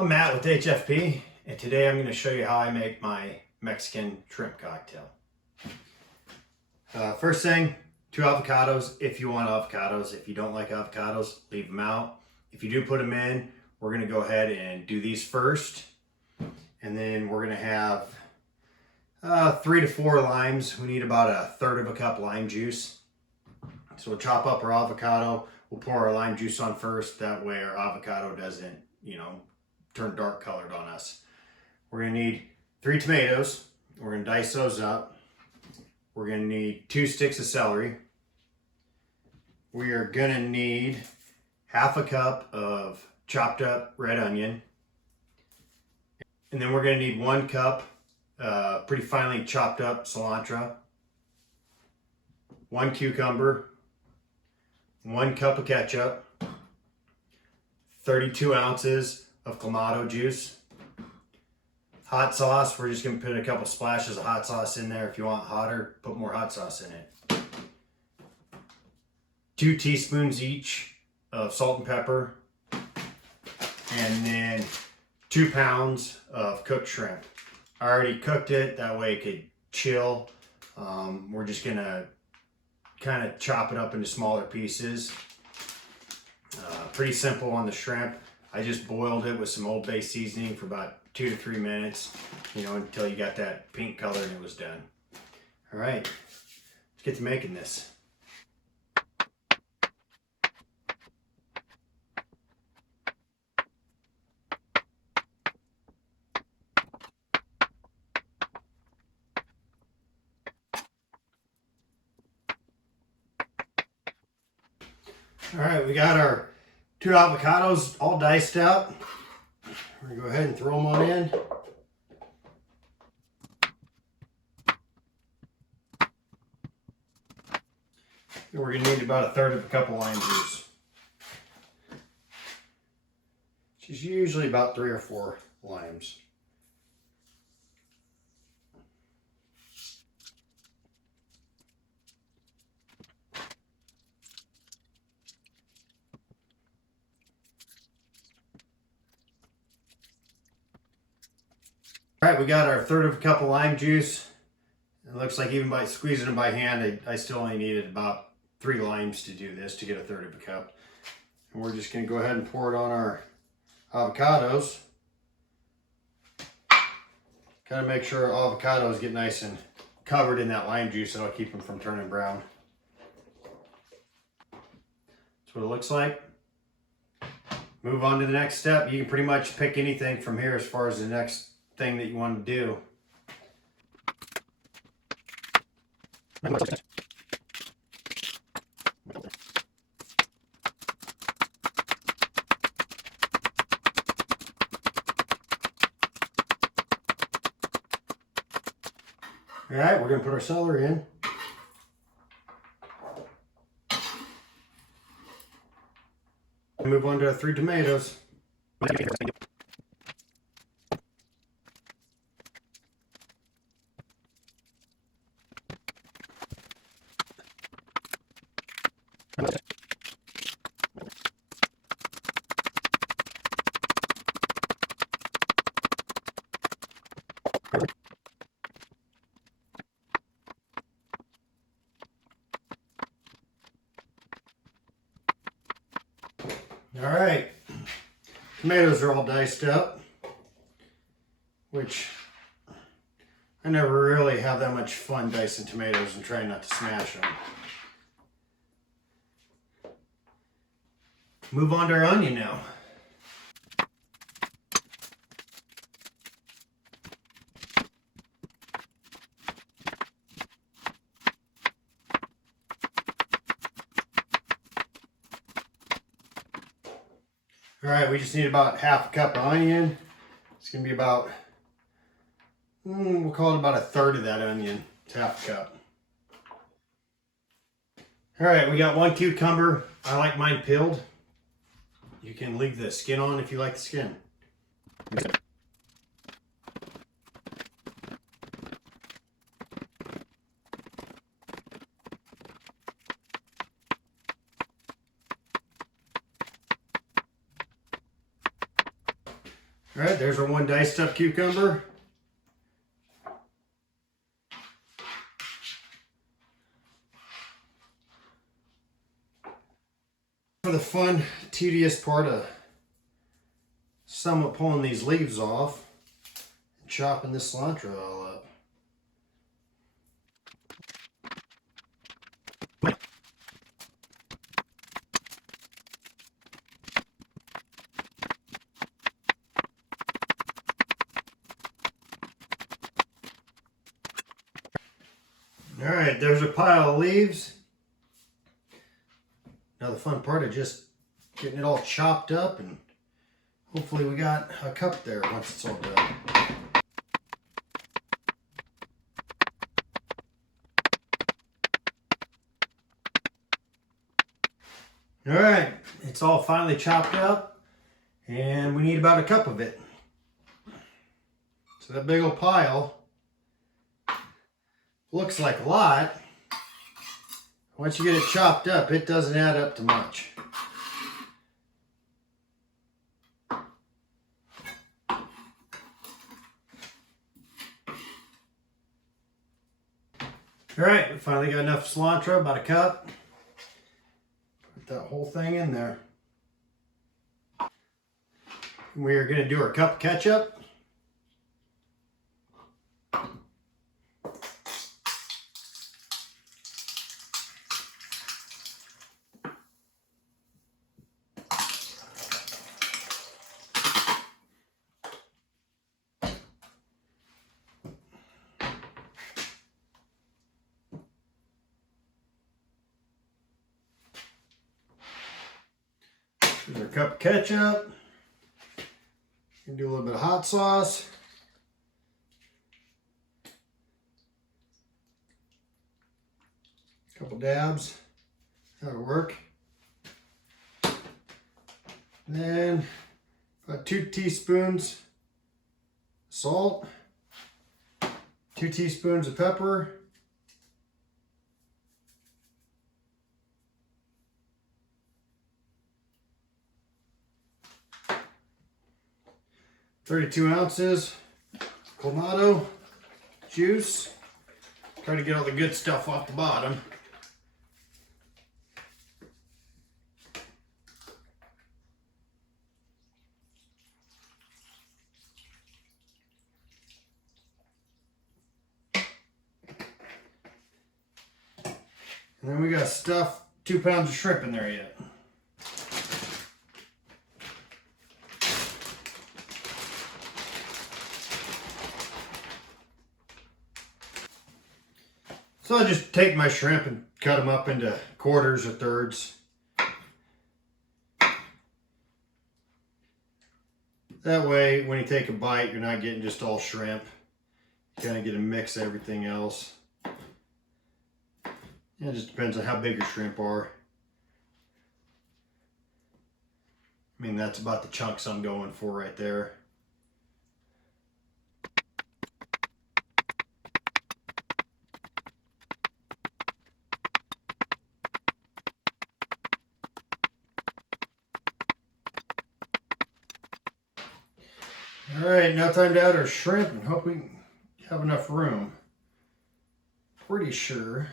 I'm Matt with HFP, and today I'm going to show you how I make my Mexican shrimp cocktail. First thing, 2 avocados if you want avocados. If you don't like avocados, leave them out. If you do put them in, we're going to go ahead and do these first. And then we're going to have 3 to 4 limes. We need about 1/3 of a cup lime juice. So we'll chop up our avocado. We'll pour our lime juice on first. That way our avocado doesn't, turn dark colored on us. We're going to need 3 tomatoes. We're going to dice those up. We're going to need 2 sticks of celery. We are going to need 1/2 cup of chopped up red onion. And then we're going to need 1 cup pretty finely chopped up cilantro, 1 cucumber, 1 cup of ketchup, 32 ounces of clamato juice. Hot sauce, we're just going to put a couple splashes of hot sauce in there. If you want hotter, put more hot sauce in it. 2 teaspoons each of salt and pepper. And then 2 pounds of cooked shrimp. I already cooked it, that way it could chill. We're just going to kind of chop it up into smaller pieces. Pretty simple on the shrimp. I just boiled it with some Old Bay seasoning for about 2 to 3 minutes, until you got that pink color and it was done. All right, let's get to making this. All right, we got our 2 avocados all diced up. We're gonna go ahead and throw them on in. And we're gonna need about 1/3 of a cup of lime juice, which is usually about 3 or 4 limes. All right, we got our 1/3 of a cup of lime juice. It looks like even by squeezing them by hand, I still only needed about 3 limes to do this, to get 1/3 of a cup. And we're just gonna go ahead and pour it on our avocados. Kind of make sure our avocados get nice and covered in that lime juice, so it'll keep them from turning brown. That's what it looks like. Move on to the next step. You can pretty much pick anything from here as far as the next thing that you want to do. All right, we're going to put our celery in. Move on to our 3 tomatoes. All right, tomatoes are all diced up, which I never really have that much fun dicing tomatoes and trying not to smash them. Move on to our onion now. All right, we just need about 1/2 cup of onion. It's gonna be about, we'll call it about 1/3 of that onion. It's 1/2 cup. All right, we got 1 cucumber. I like mine peeled. You can leave the skin on if you like the skin. All right, there's our one diced up cucumber. For the fun, tedious part of somewhat pulling these leaves off and chopping this cilantro all up. All right, there's a pile of leaves. Now the fun part of just getting it all chopped up, and hopefully we got a cup there once it's all done. All right, it's all finally chopped up, and we need about a cup of it. So that big old pile looks like a lot. Once you get it chopped up, it doesn't add up to much. All right, we finally got enough cilantro, about a cup. Put that whole thing in there. We are going to do our cup of ketchup. Here's our cup of ketchup. Do a little bit of hot sauce. A couple dabs. That'll work. Then about 2 teaspoons salt, 2 teaspoons of pepper, 32 ounces clamato juice. Try to get all the good stuff off the bottom. And then we got to stuff 2 pounds of shrimp in there yet. So I just take my shrimp and cut them up into quarters or thirds. That way, when you take a bite, you're not getting just all shrimp. You kind of get a mix of everything else. It just depends on how big your shrimp are. I mean, that's about the chunks I'm going for right there. All right, now time to add our shrimp and hope we have enough room. Pretty sure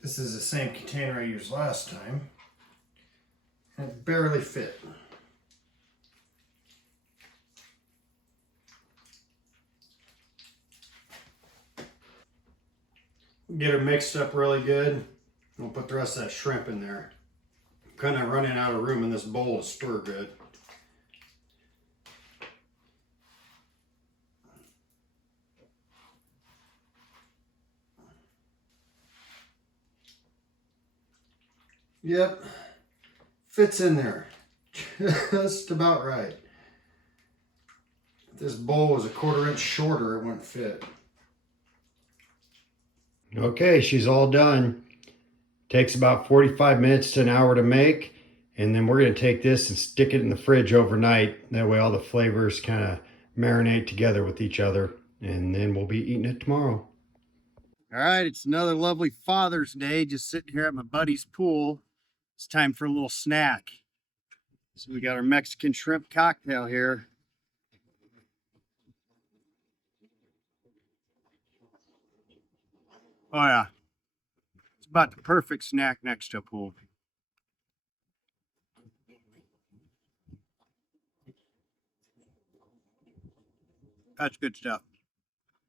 this is the same container I used last time. And it barely fit. Get her mixed up really good. We'll put the rest of that shrimp in there. I'm kind of running out of room in this bowl to stir good. Yep, fits in there just about right. If this bowl was a 1/4 inch shorter, it wouldn't fit. Okay, she's all done. Takes about 45 minutes to an hour to make, and then we're going to take this and stick it in the fridge overnight. That way all the flavors kind of marinate together with each other, and then we'll be eating it tomorrow. All right, it's another lovely Father's Day, just sitting here at my buddy's pool. It's time for a little snack. So we got our Mexican shrimp cocktail here. Oh yeah. It's about the perfect snack next to a pool. That's good stuff.